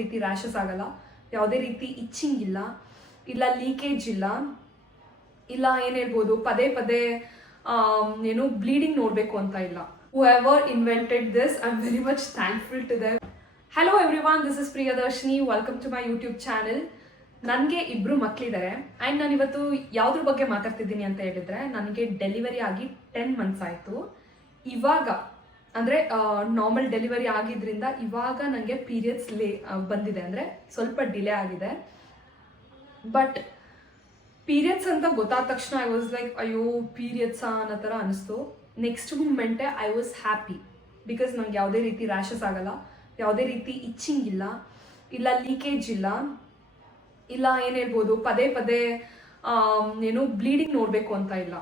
ರೀತಿ ರ್ಯಾಷಸ್ ಆಗಲ್ಲ, ಯಾವುದೇ ರೀತಿ ಇಚ್ಚಿಂಗ್ ಇಲ್ಲ, ಇಲ್ಲ ಲೀಕೇಜ್ ಇಲ್ಲ, ಇಲ್ಲ ಏನು ಹೇಳ್ಬೋದು ಪದೇ ಪದೇ ಏನು ಬ್ಲೀಡಿಂಗ್ ನೋಡಬೇಕು ಅಂತ ಇಲ್ಲ. Whoever invented this, I'm very much thankful to them. Hello everyone, this is Priyadarshini. Welcome to my YouTube channel. ನನಗೆ ಇಬ್ಬರು ಮಕ್ಕಳಿದ್ದಾರೆ ಆ್ಯಂಡ್ ನಾನು ಇವತ್ತು ಯಾವುದ್ರ ಬಗ್ಗೆ ಮಾತಾಡ್ತಿದ್ದೀನಿ ಅಂತ ಹೇಳಿದ್ರೆ, ನನಗೆ ಡೆಲಿವರಿ ಆಗಿ 10 months ಆಯಿತು. ಇವಾಗ ಅಂದರೆ ನಾರ್ಮಲ್ ಡೆಲಿವರಿ ಆಗಿದ್ರಿಂದ ಇವಾಗ ನನಗೆ ಪೀರಿಯಡ್ಸ್ ಬಂದಿದೆ, ಅಂದರೆ ಸ್ವಲ್ಪ ಡಿಲೇ ಆಗಿದೆ. ಬಟ್ ಪೀರಿಯಡ್ಸ್ ಅಂತ ಗೊತ್ತಾದ ತಕ್ಷಣ ಐ ವಾಸ್ ಲೈಕ್ ಅಯ್ಯೋ ಪೀರಿಯಡ್ಸಾ ಅನ್ನೋ ಥರ ಅನಿಸ್ತು. ನೆಕ್ಸ್ಟ್ ಮೂಮೆಂಟೇ ಐ ವಾಸ್ ಹ್ಯಾಪಿ, ಬಿಕಾಸ್ ನಂಗೆ ಯಾವುದೇ ರೀತಿ ರ್ಯಾಷಸ್ ಆಗಲ್ಲ, ಯಾವುದೇ ರೀತಿ ಇಚ್ಚಿಂಗ್ ಇಲ್ಲ, ಇಲ್ಲ ಲೀಕೇಜ್ ಇಲ್ಲ, ಇಲ್ಲ ಏನು ಹೇಳ್ಬೋದು ಪದೇ ಪದೇ ಏನು ಬ್ಲೀಡಿಂಗ್ ನೋಡಬೇಕು ಅಂತ ಇಲ್ಲ.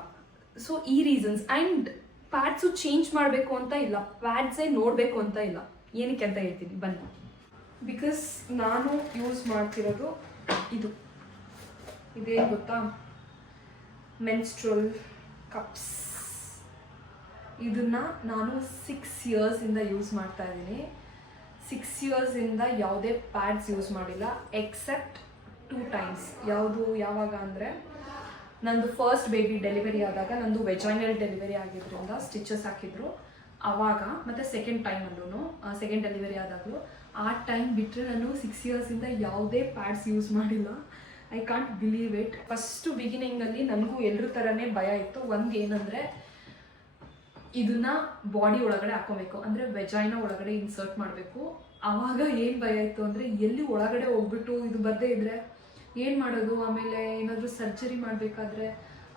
ಸೊ ಈ ರೀಸನ್ಸ್. ಆ್ಯಂಡ್ ಪ್ಯಾಡ್ಸು ಚೇಂಜ್ ಮಾಡಬೇಕು ಅಂತ ಇಲ್ಲ, ಪ್ಯಾಡ್ಸೇ ನೋಡಬೇಕು ಅಂತ ಇಲ್ಲ. ಏನಕ್ಕೆ ಅಂತ ಹೇಳ್ತೀನಿ ಬನ್ನಿ. ಬಿಕಾಸ್ ನಾನು ಯೂಸ್ ಮಾಡ್ತಿರೋದು ಇದೇನು ಗೊತ್ತಾ, ಮೆನ್ಸ್ಟ್ರಲ್ ಕಪ್ಸ್. ಇದನ್ನು ನಾನು 6 yearsಯಿಂದ ಯೂಸ್ ಮಾಡ್ತಾ ಇದ್ದೀನಿ. 6 yearsಯಿಂದ ಯಾವುದೇ ಪ್ಯಾಡ್ಸ್ ಯೂಸ್ ಮಾಡಿಲ್ಲ ಎಕ್ಸೆಪ್ಟ್ 2 times. ಯಾವಾಗ ಅಂದರೆ ನಂದು ಫಸ್ಟ್ ಬೇಬಿ ಡೆಲಿವರಿ ಆದಾಗ, ನಂದು ವೆಜೈನಲ್ ಡೆಲಿವರಿ ಆಗಿದ್ದರಿಂದ ಸ್ಟಿಚಸ್ ಹಾಕಿದ್ರು ಆವಾಗ, ಮತ್ತು ಸೆಕೆಂಡ್ ಡೆಲಿವರಿ ಆದಾಗಲೂ. ಆ ಟೈಮ್ ಬಿಟ್ಟರೆ ನಾನು 6 yearsಯಿಂದ ಯಾವುದೇ ಪ್ಯಾಡ್ಸ್ ಯೂಸ್ ಮಾಡಿಲ್ಲ. I can't believe it. First ಬಿಗಿನಿಂಗಲ್ಲಿ ನನಗೂ ಎಲ್ಲರ ಥರನೇ ಭಯ ಇತ್ತು. ಒಂದು ಏನಂದರೆ, ಇದನ್ನು ಬಾಡಿ ಒಳಗಡೆ ಹಾಕೋಬೇಕು, ಅಂದರೆ ವೆಜೈನ ಒಳಗಡೆ ಇನ್ಸರ್ಟ್ ಮಾಡಬೇಕು. ಆವಾಗ ಏನು ಭಯ ಇತ್ತು ಅಂದರೆ, ಎಲ್ಲಿ ಒಳಗಡೆ ಹೋಗ್ಬಿಟ್ಟು ಇದು ಬರದೇ ಇದ್ದರೆ ಏನು ಮಾಡೋದು, ಆಮೇಲೆ ಏನಾದರೂ ಸರ್ಜರಿ ಮಾಡಬೇಕಾದ್ರೆ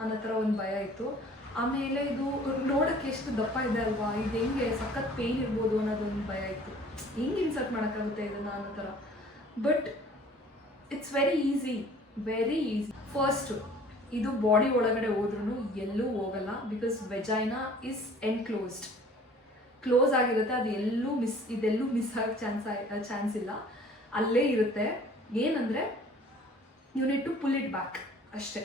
ಅನ್ನೋ ಥರ ಒಂದು ಭಯ ಇತ್ತು. ಆಮೇಲೆ ಇದು ನೋಡೋಕ್ಕೆ ಎಷ್ಟು ದಪ್ಪ ಇದೆ ಅಲ್ವಾ, ಇದು ಹೆಂಗೆ ಸಖತ್ ಪೇಯ್ನ್ ಇರ್ಬೋದು ಅನ್ನೋದೊಂದು ಭಯ ಇತ್ತು. ಹೆಂಗೆ ಇನ್ಸರ್ಟ್ ಮಾಡೋಕ್ಕಾಗುತ್ತೆ ಇದನ್ನು ಅನ್ನೋ ಥರ. But it's very easy. First ಇದು ಬಾಡಿ ಒಳಗಡೆ ಹೋದ್ರೂ ಎಲ್ಲೂ ಹೋಗಲ್ಲ, ಬಿಕಾಸ್ ವೆಜೈನಾ ಇಸ್ ಕ್ಲೋಸ್ ಆಗಿರುತ್ತೆ. ಇದೆಲ್ಲೂ ಮಿಸ್ ಆಗೋ ಚಾನ್ಸ್ ಇಲ್ಲ, ಅಲ್ಲೇ ಇರುತ್ತೆ. ಏನಂದರೆ you need to pull it back ಅಷ್ಟೇ.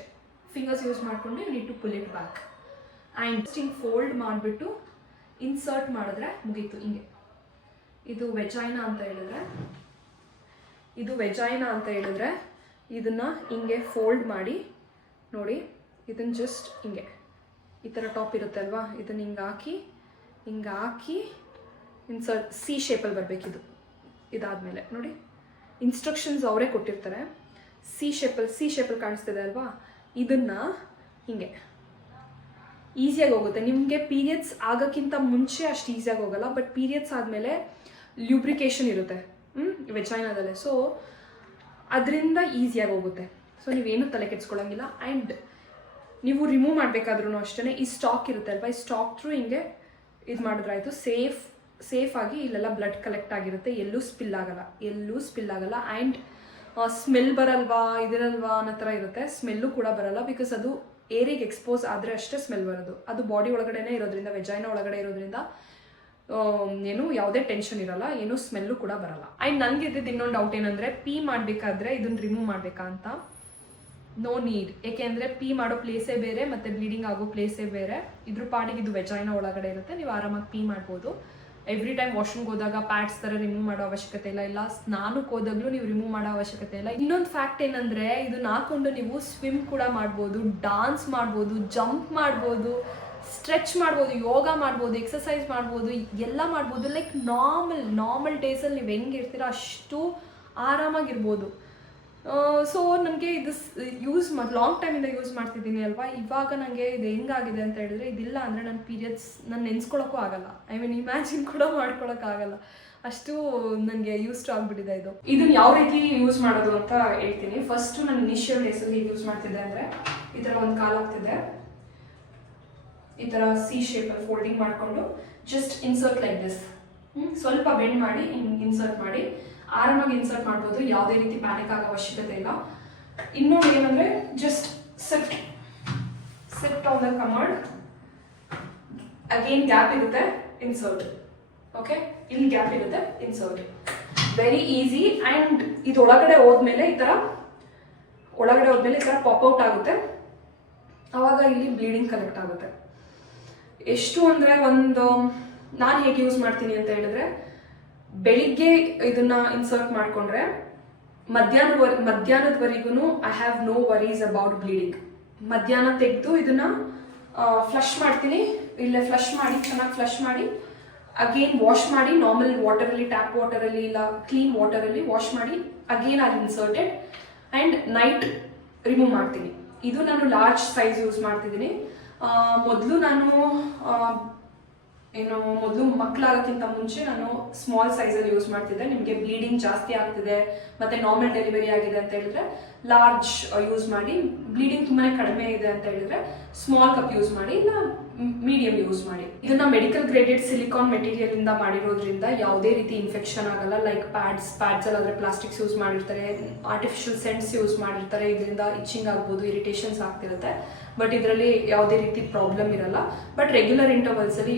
ಫಿಂಗರ್ಸ್ ಯೂಸ್ ಮಾಡಿಕೊಂಡು you need to pull it back and ಹಿಂಗೆ ಫೋಲ್ಡ್ ಮಾಡಿಬಿಟ್ಟು ಇನ್ಸರ್ಟ್ ಮಾಡಿದ್ರೆ ಮುಗೀತು. ಹಿಂಗೆ ಇದು ವೆಜೈನಾ ಅಂತ ಹೇಳಿದ್ರೆ ಇದನ್ನು ಹಿಂಗೆ ಫೋಲ್ಡ್ ಮಾಡಿ ನೋಡಿ, ಇದನ್ನು ಜಸ್ಟ್ ಹಿಂಗೆ ಈ ಥರ ಟಾಪ್ ಇರುತ್ತೆ ಅಲ್ವಾ, ಇದನ್ನು ಹಿಂಗೆ ಹಾಕಿ ಇನ್ಸರ್ಟ್ ಸಿ ಶೇಪಲ್ಲಿ ಬರಬೇಕಿದು. ಇದಾದಮೇಲೆ ನೋಡಿ ಇನ್ಸ್ಟ್ರಕ್ಷನ್ಸ್ ಅವರೇ ಕೊಟ್ಟಿರ್ತಾರೆ. ಸಿ ಶೇಪಲ್ಲಿ ಕಾಣಿಸ್ತಿದೆ ಅಲ್ವಾ, ಇದನ್ನು ಹಿಂಗೆ ಈಸಿಯಾಗಿ ಹೋಗುತ್ತೆ. ನಿಮಗೆ ಪೀರಿಯಡ್ಸ್ ಆಗೋಕ್ಕಿಂತ ಮುಂಚೆ ಅಷ್ಟು ಈಸಿಯಾಗಿ ಹೋಗಲ್ಲ, ಬಟ್ ಪೀರಿಯಡ್ಸ್ ಆದಮೇಲೆ ಲ್ಯೂಬ್ರಿಕೇಷನ್ ಇರುತ್ತೆ ವೆಜೈನಾದಲ್ಲೇ. ಸೊ ಅದರಿಂದ ಈಸಿಯಾಗಿ ಹೋಗುತ್ತೆ. ಸೊ ನೀವೇನು ತಲೆ ಕೆಡ್ಸ್ಕೊಳ್ಳೋಂಗಿಲ್ಲ. ಆ್ಯಂಡ್ ನೀವು ರಿಮೂವ್ ಮಾಡಬೇಕಾದ್ರೂ ಅಷ್ಟೇ ಈ ಸ್ಟಾಕ್ ಇರುತ್ತೆ ಅಲ್ವಾ, ಈ ಸ್ಟಾಕ್ ಥ್ರೂ ಹಿಂಗೆ ಇದು ಮಾಡಿದ್ರಾಯ್ತು. ಸೇಫಾಗಿ ಇಲ್ಲೆಲ್ಲ ಬ್ಲಡ್ ಕಲೆಕ್ಟ್ ಆಗಿರುತ್ತೆ, ಎಲ್ಲೂ ಸ್ಪಿಲ್ ಆಗಲ್ಲ. ಆ್ಯಂಡ್ ಸ್ಮೆಲ್ ಬರಲ್ವಾ ಅನ್ನೋ ಥರ ಇರುತ್ತೆ. ಸ್ಮೆಲ್ಲು ಕೂಡ ಬರಲ್ಲ, ಬಿಕಾಸ್ ಅದು ಏರಿಗೆ ಎಕ್ಸ್ಪೋಸ್ ಆದರೆ ಅಷ್ಟೇ ಸ್ಮೆಲ್ ಬರೋದು. ಅದು ಬಾಡಿ ಒಳಗಡೆನೇ ಇರೋದ್ರಿಂದ, ವೆಜೈನಾ ಒಳಗಡೆ ಇರೋದ್ರಿಂದ ಏನು ಯಾವುದೇ ಟೆನ್ಷನ್ ಇರಲ್ಲ, ಏನು ಸ್ಮೆಲ್ಲು ಕೂಡ ಬರಲ್ಲ. ಆ್ಯಂಡ್ ನನಗೆ ಇದ್ದಿದ್ದು ಇನ್ನೊಂದು ಡೌಟ್ ಏನಂದರೆ, ಪೀ ಮಾಡಬೇಕಾದ್ರೆ ಇದನ್ನು ರಿಮೂವ್ ಮಾಡಬೇಕಾ ಅಂತ. No need. ಏಕೆಂದರೆ ಪೀ ಮಾಡೋ ಪ್ಲೇಸೇ ಬೇರೆ ಮತ್ತು ಬ್ಲೀಡಿಂಗ್ ಆಗೋ ಪ್ಲೇಸೇ ಬೇರೆ. ಇದ್ರ ಪಾಡಿಗೆ ಇದು ವೆಜೈನಾ ಒಳಗಡೆ ಇರುತ್ತೆ, ನೀವು ಆರಾಮಾಗಿ ಪೀ ಮಾಡ್ಬೋದು. ಎವ್ರಿ ಟೈಮ್ ವಾಶ್ರೂಮ್ಗೆ ಹೋದಾಗ ಪ್ಯಾಡ್ಸ್ ಥರ ರಿಮೂವ್ ಮಾಡೋ ಅವಶ್ಯಕತೆ ಇಲ್ಲ, ಸ್ನಾನಕ್ಕೆ ಹೋದಾಗಲೂ ನೀವು ರಿಮೂವ್ ಮಾಡೋ ಅವಶ್ಯಕತೆ ಇಲ್ಲ. ಇನ್ನೊಂದು ಫ್ಯಾಕ್ಟ್ ಏನಂದರೆ, ಇದನ್ನ ಹಾಕೊಂಡು ನೀವು ಸ್ವಿಮ್ ಕೂಡ ಮಾಡ್ಬೋದು, ಡಾನ್ಸ್ ಮಾಡ್ಬೋದು, ಜಂಪ್ ಮಾಡ್ಬೋದು, ಸ್ಟ್ರೆಚ್ ಮಾಡ್ಬೋದು, ಯೋಗ ಮಾಡ್ಬೋದು, ಎಕ್ಸಸೈಸ್ ಮಾಡ್ಬೋದು, ಎಲ್ಲ ಮಾಡ್ಬೋದು. ಲೈಕ್ ನಾರ್ಮಲ್ ಡೇಸಲ್ಲಿ ನೀವು ಹೆಂಗಿರ್ತೀರೋ ಅಷ್ಟು ಆರಾಮಾಗಿರ್ಬೋದು. ಸೊ ನನಗೆ ಇದು ಲಾಂಗ್ ಟೈಮಿಂದ ಯೂಸ್ ಮಾಡ್ತಿದ್ದೀನಿ ಅಲ್ವಾ. ಇವಾಗ ನನಗೆ ಇದು ಹೆಂಗಾಗಿದೆ ಅಂತ ಹೇಳಿದ್ರೆ, ಇದಿಲ್ಲ ಅಂದರೆ ನನ್ನ ಪೀರಿಯಡ್ಸ್ ನಾನು ನೆನೆಸ್ಕೊಳ್ಳೋಕ್ಕೂ ಆಗಲ್ಲ. ಇಮ್ಯಾಜಿನ್ ಕೂಡ ಮಾಡ್ಕೊಳಕ್ಕಾಗಲ್ಲ, ಅಷ್ಟು ನನಗೆ ಯೂಸ್ ಆಗಿಬಿಟ್ಟಿದೆ ಇದು. ಇದನ್ನು ಯಾವ ರೀತಿ ಯೂಸ್ ಮಾಡೋದು ಅಂತ ಹೇಳ್ತೀನಿ. ಫಸ್ಟು ನಾನು ಇನಿಷಿಯಲ್ ಡೇಸಲ್ಲಿ ಯೂಸ್ ಮಾಡ್ತಿದ್ದೆ ಅಂದರೆ, ಈ ಥರ ಒಂದು ಕಾಲು ಆಗ್ತಿದೆ, ಈ ಥರ ಸಿ ಶೇಪಲ್ಲಿ ಫೋಲ್ಡಿಂಗ್ ಮಾಡಿಕೊಂಡು ಜಸ್ಟ್ ಇನ್ಸರ್ಟ್ ಲೈಕ್ ದಿಸ್. ಸ್ವಲ್ಪ ಬೆಂಡ್ ಮಾಡಿ ಇನ್ಸರ್ಟ್ ಮಾಡಿ ಆರಾಮಾಗಿ ಇನ್ಸರ್ಟ್ ಮಾಡ್ಬೋದು, ಯಾವುದೇ ರೀತಿ ಪ್ಯಾನಿಕ್ ಆಗೋ ಅವಶ್ಯಕತೆ ಇಲ್ಲ. ಇನ್ನೊಂದು ಏನಂದರೆ, just sit on the commode, again gap ಇರುತ್ತೆ, ಇನ್ಸರ್ಟ್. ಓಕೆ, ಇಲ್ಲಿ ಗ್ಯಾಪ್ ಇರುತ್ತೆ, ಇನ್ಸರ್ಟ್. Very easy. ಆ್ಯಂಡ್ ಇದು ಒಳಗಡೆ ಹೋದ್ಮೇಲೆ ಈ ಥರ ಪಾಪ್ಔಟ್ ಆಗುತ್ತೆ. ಆವಾಗ ಇಲ್ಲಿ ಬ್ಲೀಡಿಂಗ್ ಕಲೆಕ್ಟ್ ಆಗುತ್ತೆ. ಎಷ್ಟು ಅಂದರೆ, ನಾನು ಹೇಗೆ ಯೂಸ್ ಮಾಡ್ತೀನಿ ಅಂತ ಹೇಳಿದ್ರೆ, ಬೆಳಿಗ್ಗೆ ಇದನ್ನ ಇನ್ಸರ್ಟ್ ಮಾಡ್ಕೊಂಡ್ರೆ ಮಧ್ಯಾಹ್ನದವರೆಗೂ I have no worries about bleeding. ಮಧ್ಯಾಹ್ನ ತೆಗೆದು ಇದನ್ನ ಫ್ಲಶ್ ಮಾಡ್ತೀನಿ. ಇಲ್ಲೇ ಫ್ಲಶ್ ಮಾಡಿ, ಚೆನ್ನಾಗಿ ಫ್ಲಶ್ ಮಾಡಿ, ಅಗೇನ್ ವಾಶ್ ಮಾಡಿ, ನಾರ್ಮಲ್ ವಾಟರಲ್ಲಿ, ಟ್ಯಾಪ್ ವಾಟರಲ್ಲಿ ಇಲ್ಲ ಕ್ಲೀನ್ ವಾಟರಲ್ಲಿ ವಾಶ್ ಮಾಡಿ again or inserted and night remove ಮಾಡ್ತೀನಿ. ಇದು ನಾನು ಲಾರ್ಜ್ ಸೈಜ್ ಯೂಸ್ ಮಾಡ್ತಿದ್ದೀನಿ. ಮೊದಲು ಮಕ್ಕಳಾಗೋಕ್ಕಿಂತ ಮುಂಚೆ ನಾನು ಸ್ಮಾಲ್ ಸೈಜಲ್ಲಿ ಯೂಸ್ ಮಾಡ್ತಿದ್ದೆ. ನಿಮಗೆ ಬ್ಲೀಡಿಂಗ್ ಜಾಸ್ತಿ ಆಗ್ತಿದೆ ಮತ್ತು ನಾರ್ಮಲ್ ಡೆಲಿವರಿ ಆಗಿದೆ ಅಂತ ಹೇಳಿದ್ರೆ ಲಾರ್ಜ್ ಯೂಸ್ ಮಾಡಿ, ಬ್ಲೀಡಿಂಗ್ ತುಂಬಾ ಕಡಿಮೆ ಇದೆ ಅಂತ ಹೇಳಿದ್ರೆ ಸ್ಮಾಲ್ ಕಪ್ ಯೂಸ್ ಮಾಡಿ, ಇಲ್ಲ ಮೀಡಿಯಂ ಯೂಸ್ ಮಾಡಿ. ಇದನ್ನ ಮೆಡಿಕಲ್ ಗ್ರೇಡೆಡ್ ಸಿಲಿಕಾನ್ ಮೆಟೀರಿಯಲ್ ಇಂದ ಮಾಡಿರೋದ್ರಿಂದ ಯಾವುದೇ ರೀತಿ ಇನ್ಫೆಕ್ಷನ್ ಆಗಲ್ಲ. ಲೈಕ್ ಪ್ಯಾಡ್ಸ್ ಅಲ್ಲಾದ್ರೆ ಪ್ಲಾಸ್ಟಿಕ್ಸ್ ಯೂಸ್ ಮಾಡಿರ್ತಾರೆ, ಆರ್ಟಿಫಿಷಿಯಲ್ ಸೆಂಟ್ಸ್ ಯೂಸ್ ಮಾಡಿರ್ತಾರೆ, ಇದರಿಂದ ಇಚ್ಚಿಂಗ್ ಆಗ್ಬೋದು, ಇರಿಟೇಷನ್ಸ್ ಆಗ್ತಿರುತ್ತೆ. ಬಟ್ ಇದರಲ್ಲಿ ಯಾವುದೇ ರೀತಿ ಪ್ರಾಬ್ಲಮ್ ಇರಲ್ಲ. ಬಟ್ ರೆಗ್ಯುಲರ್ ಇಂಟರ್ವಲ್ಸ್ ಅಲ್ಲಿ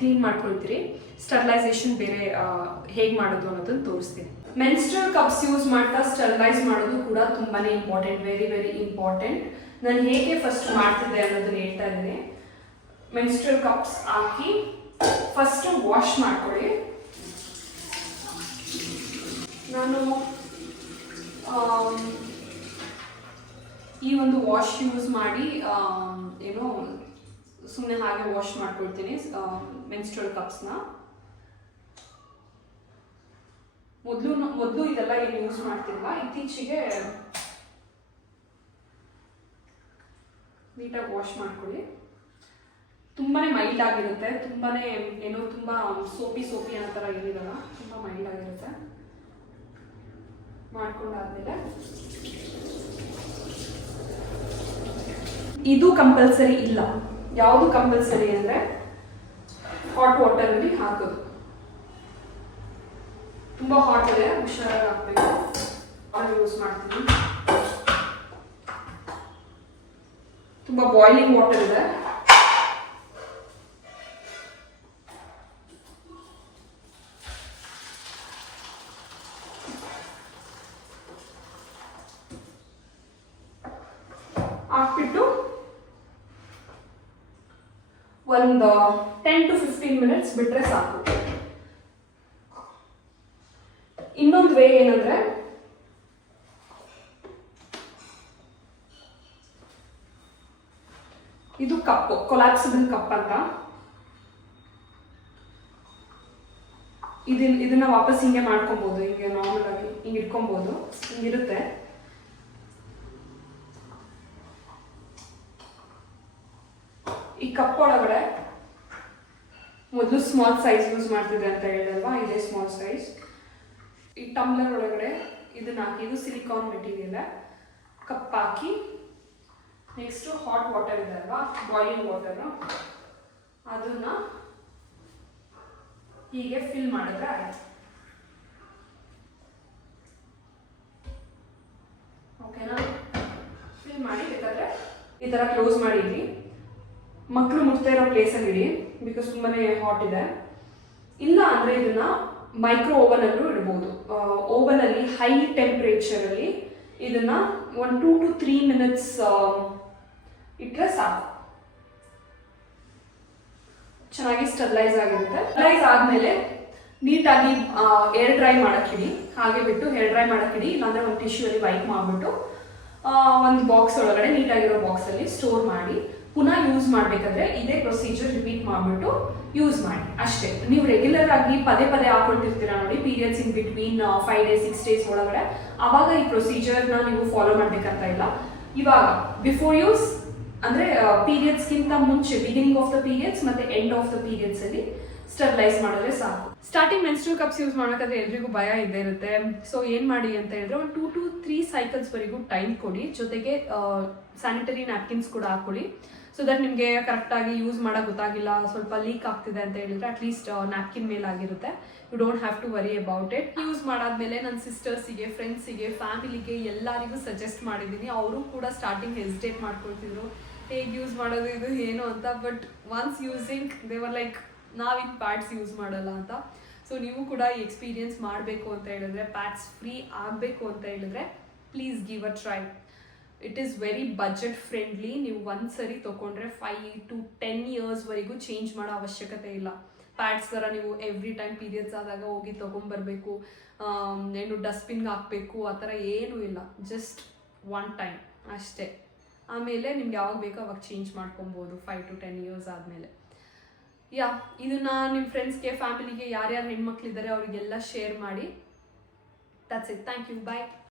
ಕ್ಲೀನ್ ಮಾಡ್ಕೊಳ್ತೀರಿ. ಸ್ಟರ್ಲೈಸೇಷನ್ ಬೇರೆ ಹೇಗೆ ಮಾಡೋದು ಅನ್ನೋದನ್ನು ತೋರಿಸ್ತೀನಿ. ಮೆನ್ಸ್ಟ್ರಲ್ ಕಪ್ಸ್ ಯೂಸ್ ಮಾಡ್ತಾ ಸ್ಟರ್ಲೈಸ್ ಮಾಡೋದು ಕೂಡ ತುಂಬಾನೇ ಇಂಪಾರ್ಟೆಂಟ್, ವೆರಿ ವೆರಿ ಇಂಪಾರ್ಟೆಂಟ್. ನಾನು ಹೇಗೆ ಫಸ್ಟ್ ಮಾಡ್ತಿದ್ದೆ ಅನ್ನೋದನ್ನ ಹೇಳ್ತಾ ಇದ್ದೀನಿ. ಮೆನ್ಸ್ಟ್ರಲ್ ಕಪ್ಸ್ ಹಾಕಿ ಫಸ್ಟ್ ವಾಶ್ ಮಾಡ್ಕೊಳ್ಳಿ. ನಾನು ಈ ಒಂದು ವಾಶ್ ಯೂಸ್ ಮಾಡಿ ಏನೋ ಸುಮ್ಮನೆ ಹಾಗೆ ವಾಶ್ ಮಾಡ್ಕೊಳ್ತೀನಿ ಮೆನ್ಸ್ಟ್ರಲ್ ಕಪ್ಸ್ನ. ಮೊದಲು ಇದೆಲ್ಲ ಏನು ಯೂಸ್ ಮಾಡ್ತಿಲ್ಲ, ಇತ್ತೀಚೆಗೆ ನೀಟಾಗಿ ವಾಶ್ ಮಾಡ್ಕೊಳ್ಳಿ. ತುಂಬಾನೇ ಮೈಲ್ಡ್ ಆಗಿರುತ್ತೆ, ತುಂಬಾನೇ ಏನೋ ತುಂಬಾ ಸೋಪಿ ಅನ್ನೋ ಥರ ಏನಿರಲ್ಲ, ತುಂಬ ಮೈಲ್ಡ್ ಆಗಿರುತ್ತೆ. ಮಾಡ್ಕೊಂಡಾದ್ಮೇಲೆ ಇದು ಕಂಪಲ್ಸರಿ ಇಲ್ಲ. ಯಾವುದು ಕಂಪಲ್ಸರಿ ಅಂದರೆ ಹಾಟ್ ವಾಟರಲ್ಲಿ ಹಾಕೋದು. ತುಂಬ ಹಾಟ್ ಇದೆ, ಹುಷಾರಾಗಿ ಹಾಕಬೇಕು. ಯೂಸ್ ಮಾಡ್ತೀನಿ. ತುಂಬ ಬಾಯ್ಲಿಂಗ್ ವಾಟರ್ ಇದೆ. ಹಾಕ್ಬಿಟ್ಟು ಒಂದು 10 to 15 minutes ಬಿಟ್ರೆ ಸಾಕು. ಇನ್ನೊಂದು ವೇ ಏನಂದ್ರೆ ಇದು ಕಪ್, ಕೊಲಾಪ್ಸಿಬಲ್ ಕಪ್ ಅಂತ. ಇದನ್ನ ವಾಪಸ್ ಹಿಂಗೆ ಮಾಡ್ಕೊಬಹುದು. ಹಿಂಗೆ ನಾರ್ಮಲ್ ಆಗಿ ಹಿಂಗೆ ಇಟ್ಕೊಬಹುದು, ಹಿಂಗಿರುತ್ತೆ. ಈ ಕಪ್ ಒಳಗಡೆ ಮೊದಲು ಸ್ಮಾಲ್ ಸೈಜ್ ಯೂಸ್ ಮಾಡ್ತಿದ್ದೆ ಅಂತ ಹೇಳಿದಲ್ವಾ, ಇದೇ ಸ್ಮಾಲ್ ಸೈಜ್. ಈ ಟಮ್ಲರ್ ಒಳಗಡೆ ಇದನ್ನ ಹಾಕಿ, ಇದು silicon material. Cup hockey next hot water ಇದೆ ಅಲ್ವಾ, ಬಾಯ್ಲಿಂಗ್ ವಾಟರ್, ಅದನ್ನ ಹೀಗೆ ಫಿಲ್ ಮಾಡಿದ್ರೆ ಆಯ್ತು. ಓಕೆನಾ? ಫಿಲ್ ಮಾಡಿ ಬೇಕಾದ್ರೆ ಈ ಥರ ಕ್ಲೋಸ್ ಮಾಡಿದ್ವಿ. ಮಕ್ಕಳು ಮುಟ್ತಾ ಇರೋ ಪ್ಲೇಸಲ್ಲಿ ಇಡಿ, ಬಿಕಾಸ್ ತುಂಬಾನೇ ಹಾಟ್ ಇದೆ. ಇಲ್ಲ ಅಂದರೆ ಇದನ್ನ ಮೈಕ್ರೋ ಓವನಲ್ಲೂ ಇಡ್ಬೋದು. ಓವನಲ್ಲಿ ಹೈ ಟೆಂಪ್ರೇಚರಲ್ಲಿ ಇದನ್ನ 1 to 3 minutes ಇಟ್ಟರೆ ಸಾಕು. ಚೆನ್ನಾಗಿ ಸ್ಟರ್ಲೈಸ್ ಆಗಿರುತ್ತೆ. ಸ್ಟರ್ಲೈಸ್ ಆದಮೇಲೆ ನೀಟಾಗಿ ಏರ್ ಡ್ರೈ ಮಾಡೋಕ್ಕಿಡಿ. ಹಾಗೆ ಬಿಟ್ಟು ಏರ್ ಡ್ರೈ ಮಾಡೋಕ್ಕಿಡಿ, ಇಲ್ಲಾಂದರೆ ಒಂದು ಟಿಶ್ಯೂಲ್ಲಿ ವೈಪ್ ಮಾಡಿಬಿಟ್ಟು ಒಂದು ಬಾಕ್ಸ್ ಒಳಗಡೆ, ನೀಟಾಗಿರೋ ಬಾಕ್ಸಲ್ಲಿ ಸ್ಟೋರ್ ಮಾಡಿ ಪುನಃ ಯೂಸ್ ಮಾಡಬೇಕಾದ್ರೆ ಇದೇ ಪ್ರೊಸೀಜರ್ ರಿಪೀಟ್ ಮಾಡಿಬಿಟ್ಟು ಯೂಸ್ ಮಾಡಿ ಅಷ್ಟೇ. ನೀವು ರೆಗ್ಯುಲರ್ ಆಗಿ ಪದೇ ಹಾಕೊಳ್ತಿರ್ತೀರಾ ನೋಡಿ, periods in between 5 days 6 days ಒಳಗಡೆ, ಆವಾಗ ಈ ಪ್ರೊಸೀಜರ್ನ ನೀವು ಫಾಲೋ ಮಾಡಬೇಕಂತ ಇಲ್ಲ. ಇವಾಗ ಬಿಫೋರ್ ಯೂಸ್ ಅಂದರೆ ಪೀರಿಯಡ್ಸ್ಗಿಂತ ಮುಂಚೆ, ಬಿಗಿನಿಂಗ್ ಆಫ್ ದ ಪೀರಿಯಡ್ಸ್ ಮತ್ತು ಎಂಡ್ ಆಫ್ ದ ಪೀರಿಯಡ್ಸಲ್ಲಿ ಸ್ಟರ್ಲೈಸ್ ಮಾಡಿದ್ರೆ ಸಾಕು. ಸ್ಟಾರ್ಟಿಂಗ್ ಮೆನ್ಸ್ಟ್ರಲ್ ಕಪ್ಸ್ ಯೂಸ್ ಮಾಡಬೇಕಾದ್ರೆ ಎಲ್ರಿಗೂ ಭಯ ಇದ್ದೇ ಇರುತ್ತೆ. ಸೊ ಏನು ಮಾಡಿ ಅಂತ ಹೇಳಿದ್ರೆ ಒಂದು 2 to 3 cyclesವರೆಗೂ ಟೈಮ್ ಕೊಡಿ. ಜೊತೆಗೆ ಸ್ಯಾನಿಟರಿ ನ್ಯಾಪ್ಕಿನ್ಸ್ ಕೂಡ ಹಾಕೊಳ್ಳಿ. ಸೊ ದಟ್ ನಿಮಗೆ ಕರೆಕ್ಟಾಗಿ ಯೂಸ್ ಮಾಡೋಕೆ ಗೊತ್ತಾಗಿಲ್ಲ, ಸ್ವಲ್ಪ ಲೀಕ್ ಆಗ್ತಿದೆ ಅಂತ ಹೇಳಿದ್ರೆ ಅಟ್ಲೀಸ್ಟ್ ನ್ಯಾಪ್ಕಿನ್ ಮೇಲೆ ಆಗಿರುತ್ತೆ. You don't have to worry about it. Use ಮಾಡಾದ್ಮೇಲೆ ನನ್ನ ಸಿಸ್ಟರ್ಸಿಗೆ, ಫ್ರೆಂಡ್ಸಿಗೆ, ಫ್ಯಾಮಿಲಿಗೆ ಎಲ್ಲರಿಗೂ ಸಜೆಸ್ಟ್ ಮಾಡಿದ್ದೀನಿ. ಅವರು ಕೂಡ ಸ್ಟಾರ್ಟಿಂಗ್ ಹೆಸಿಟೇಟ್ ಮಾಡ್ಕೊಳ್ತಿದ್ರು, ಹೇಗೆ ಯೂಸ್ ಮಾಡೋದು ಇದು ಏನು ಅಂತ. But once using they were like, ನಾವಿನ್ ಪ್ಯಾಡ್ಸ್ ಯೂಸ್ ಮಾಡಲ್ಲ ಅಂತ. ಸೊ ನೀವು ಕೂಡ ಈ ಎಕ್ಸ್ಪೀರಿಯನ್ಸ್ ಮಾಡಬೇಕು ಅಂತ ಹೇಳಿದ್ರೆ, ಪ್ಯಾಡ್ಸ್ ಫ್ರೀ ಆಗಬೇಕು ಅಂತ ಹೇಳಿದ್ರೆ please give a try. It is very budget friendly. ನೀವು ಒಂದ್ಸರಿ ತೊಗೊಂಡ್ರೆ 5 to 10 yearsವರೆಗೂ ಚೇಂಜ್ ಮಾಡೋ ಅವಶ್ಯಕತೆ ಇಲ್ಲ. ಪ್ಯಾಡ್ಸ್ ಥರ ನೀವು ಎವ್ರಿ ಟೈಮ್ ಪೀರಿಯಡ್ಸ್ ಆದಾಗ ಹೋಗಿ ತೊಗೊಂಬರ್ಬೇಕು, ಏನು ಡಸ್ಟ್ಬಿನ್ಗೆ ಹಾಕಬೇಕು ಆ ಥರ ಏನೂ ಇಲ್ಲ. ಜಸ್ಟ್ ಒನ್ ಟೈಮ್ ಅಷ್ಟೇ. ಆಮೇಲೆ ನಿಮ್ಗೆ ಯಾವಾಗ ಬೇಕೋ ಅವಾಗ ಚೇಂಜ್ ಮಾಡ್ಕೊಬೋದು 5 to 10 years ಆದಮೇಲೆ. ಇದನ್ನು ನಿಮ್ಮ ಫ್ರೆಂಡ್ಸ್ಗೆ, ಫ್ಯಾಮಿಲಿಗೆ, ಯಾರ್ಯಾರು ಹೆಣ್ಮಕ್ಳಿದ್ದಾರೆ ಅವರಿಗೆಲ್ಲ ಶೇರ್ ಮಾಡಿ. That's it. Thank you. Bye.